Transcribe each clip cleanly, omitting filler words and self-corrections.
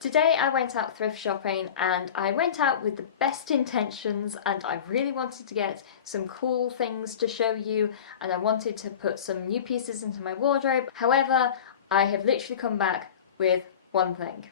Today I went out thrift shopping and I went out with the best intentions and I really wanted to get some cool things to show you and I wanted to put some new pieces into my wardrobe. However, I have literally come back with one thing.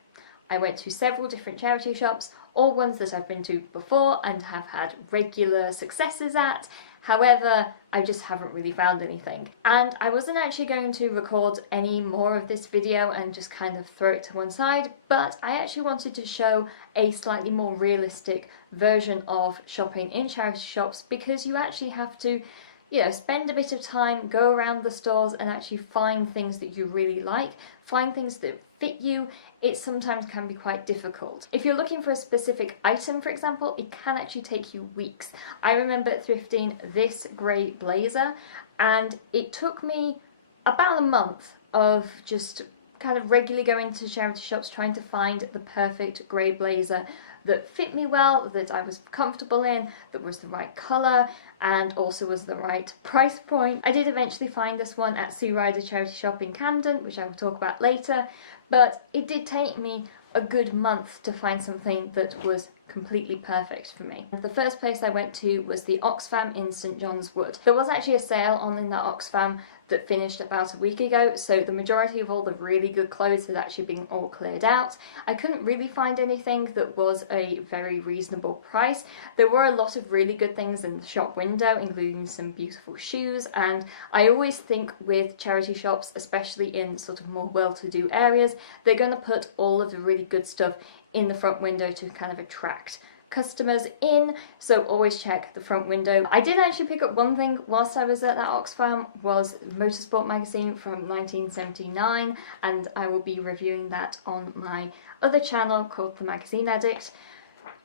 I went to several different charity shops, all ones that I've been to before and have had regular successes at. However, I just haven't really found anything. And I wasn't actually going to record any more of this video and just kind of throw it to one side, but I actually wanted to show a slightly more realistic version of shopping in charity shops, because you actually have to spend a bit of time, go around the stores and actually find things that you really like, find things that fit you. It sometimes can be quite difficult. If you're looking for a specific item, for example, it can actually take you weeks. I remember thrifting this grey blazer and it took me about a month of just kind of regularly going to charity shops trying to find the perfect grey blazer that fit me well, that I was comfortable in, that was the right colour and also was the right price point. I did eventually find this one at Sue Ryder charity shop in Camden, which I will talk about later, but it did take me a good month to find something that was completely perfect for me. The first place I went to was the Oxfam in St John's Wood. There was actually a sale on in that Oxfam that finished about a week ago, so the majority of all the really good clothes had actually been all cleared out. I couldn't really find anything that was a very reasonable price. There were a lot of really good things in the shop window, including some beautiful shoes, and I always think with charity shops, especially in sort of more well-to-do areas, they're going to put all of the really good stuff in the front window to kind of attract customers in, so always check the front window. I did actually pick up one thing whilst I was at that Oxfam, was Motorsport magazine from 1979, and I will be reviewing that on my other channel called The Magazine Addict.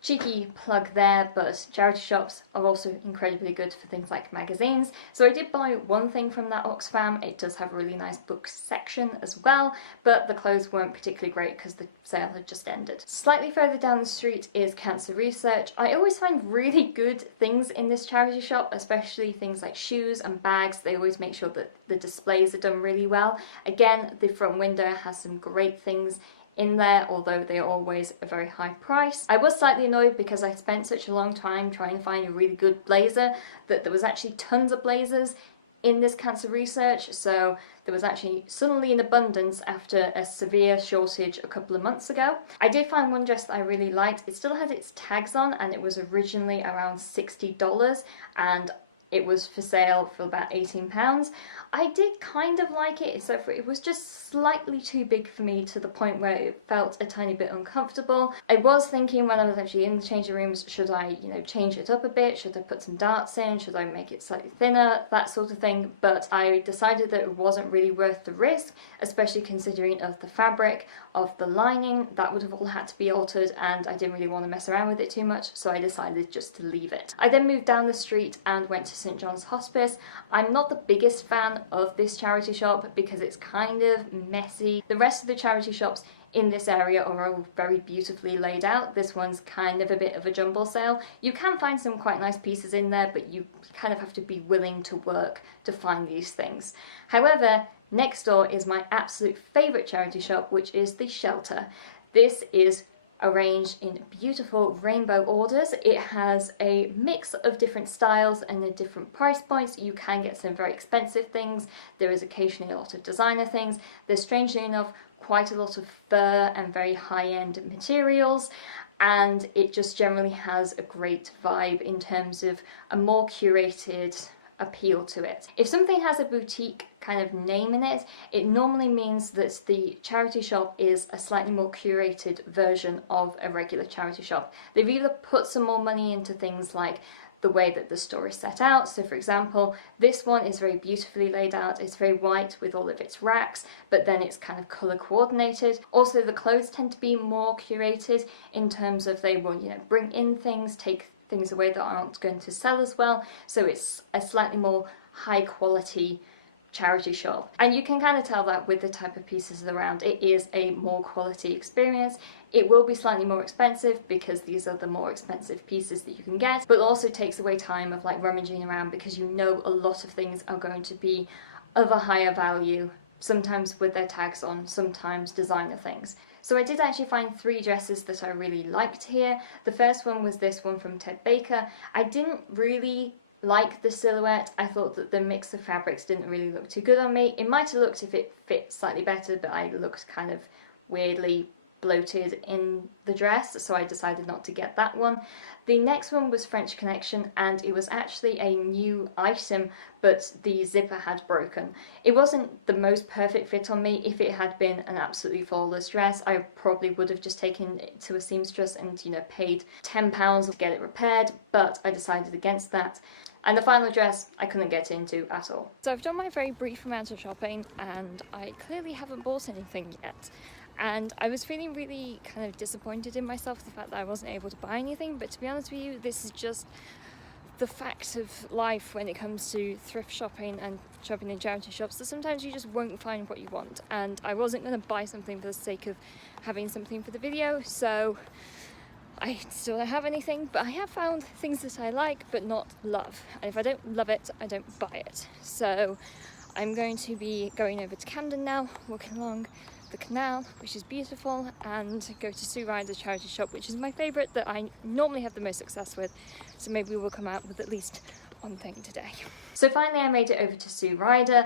Cheeky plug there, but charity shops are also incredibly good for things like magazines. So I did buy one thing from that Oxfam. It does have a really nice books section as well, but the clothes weren't particularly great because the sale had just ended. Slightly further down the street is Cancer Research. I always find really good things in this charity shop, especially things like shoes and bags. They always make sure that the displays are done really well. Again, the front window has some great things in there, although they are always a very high price. I was slightly annoyed because I spent such a long time trying to find a really good blazer that there was actually tons of blazers in this Cancer Research, so there was actually suddenly an abundance after a severe shortage a couple of months ago. I did find one dress that I really liked. It still had its tags on and it was originally around $60 and it was for sale for about £18. I did kind of like it, except for it was just slightly too big for me to the point where it felt a tiny bit uncomfortable. I was thinking when I was actually in the changing rooms, should I, change it up a bit? Should I put some darts in? Should I make it slightly thinner? That sort of thing. But I decided that it wasn't really worth the risk, especially considering of the fabric, of the lining. That would have all had to be altered and I didn't really want to mess around with it too much, so I decided just to leave it. I then moved down the street and went to St John's Hospice. I'm not the biggest fan of this charity shop because it's kind of messy. The rest of the charity shops in this area are all very beautifully laid out. This one's kind of a bit of a jumble sale. You can find some quite nice pieces in there, but you kind of have to be willing to work to find these things. However, next door is my absolute favourite charity shop, which is The Shelter. This is arranged in beautiful rainbow orders. It has a mix of different styles and the different price points. You can get some very expensive things. There is occasionally a lot of designer things. There's, strangely enough, quite a lot of fur and very high-end materials, and it just generally has a great vibe in terms of a more curated appeal to it. If something has a boutique kind of name in it, it normally means that the charity shop is a slightly more curated version of a regular charity shop. They've either put some more money into things like the way that the store is set out. So for example, this one is very beautifully laid out. It's very white with all of its racks, but then it's kind of color coordinated. Also, the clothes tend to be more curated in terms of they will, bring in things, take things away that aren't going to sell as well. So it's a slightly more high quality charity shop, and you can kind of tell that with the type of pieces around. It is a more quality experience. It will be slightly more expensive because these are the more expensive pieces that you can get, but also takes away time of like rummaging around because a lot of things are going to be of a higher value, sometimes with their tags on, sometimes designer things. So I did actually find 3 dresses that I really liked here. The first one was this one from Ted Baker. I didn't really like the silhouette. I thought that the mix of fabrics didn't really look too good on me. It might have looked if it fit slightly better, but I looked kind of weirdly bloated in the dress, so I decided not to get that one. The next one was French Connection, and it was actually a new item, but the zipper had broken. It wasn't the most perfect fit on me. If it had been an absolutely flawless dress, I probably would have just taken it to a seamstress and, you know, paid £10 to get it repaired, but I decided against that. And the final dress I couldn't get into at all. So I've done my very brief amount of shopping, and I clearly haven't bought anything yet. And I was feeling really kind of disappointed in myself, the fact that I wasn't able to buy anything, but to be honest with you, this is just the fact of life when it comes to thrift shopping and shopping in charity shops, that sometimes you just won't find what you want. And I wasn't going to buy something for the sake of having something for the video, so I still don't have anything, but I have found things that I like but not love. And if I don't love it, I don't buy it. So I'm going to be going over to Camden now, walking along the canal, which is beautiful, and go to Sue Ryder's charity shop, which is my favourite, that I normally have the most success with, so maybe we'll come out with at least one thing today. So finally I made it over to Sue Ryder.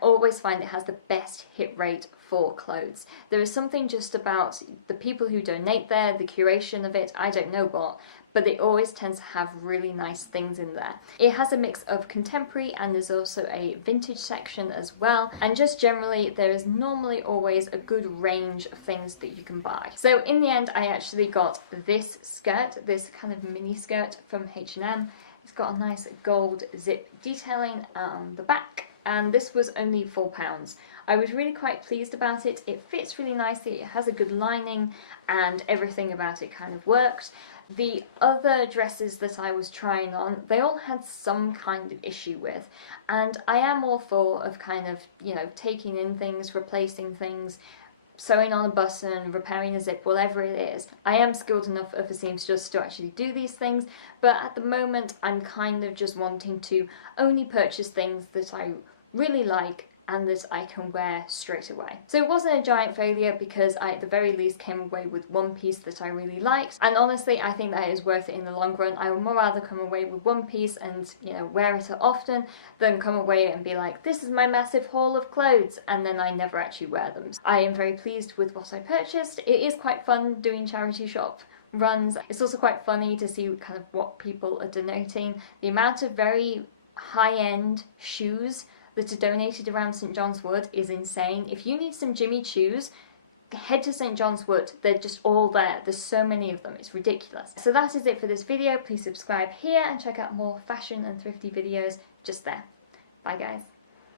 Always find it has the best hit rate for clothes. There is something just about the people who donate there, the curation of it, I don't know what, but they always tend to have really nice things in there. It has a mix of contemporary, and there's also a vintage section as well, and just generally there is normally always a good range of things that you can buy. So in the end I actually got this skirt, this kind of mini skirt from H&M. It's got a nice gold zip detailing on the back, and this was only £4. I was really quite pleased about it. It fits really nicely, it has a good lining, and everything about it kind of worked. The other dresses that I was trying on, they all had some kind of issue with, and I am all for of kind of, you know, taking in things, replacing things, sewing on a button, repairing a zip, whatever it is. I am skilled enough of a seamstress to actually do these things, but at the moment I'm kind of just wanting to only purchase things that I really like and that I can wear straight away. So it wasn't a giant failure, because I at the very least came away with one piece that I really liked, and honestly I think that is worth it in the long run. I would more rather come away with one piece and, you know, wear it often than come away and be like, this is my massive haul of clothes, and then I never actually wear them. I am very pleased with what I purchased. It is quite fun doing charity shop runs. It's also quite funny to see kind of what people are donating. The amount of very high-end shoes that are donated around St John's Wood is insane. If you need some Jimmy Choos, head to St John's Wood. They're just all there. There's so many of them. It's ridiculous. So that is it for this video. Please subscribe here and check out more fashion and thrifty videos just there. Bye guys.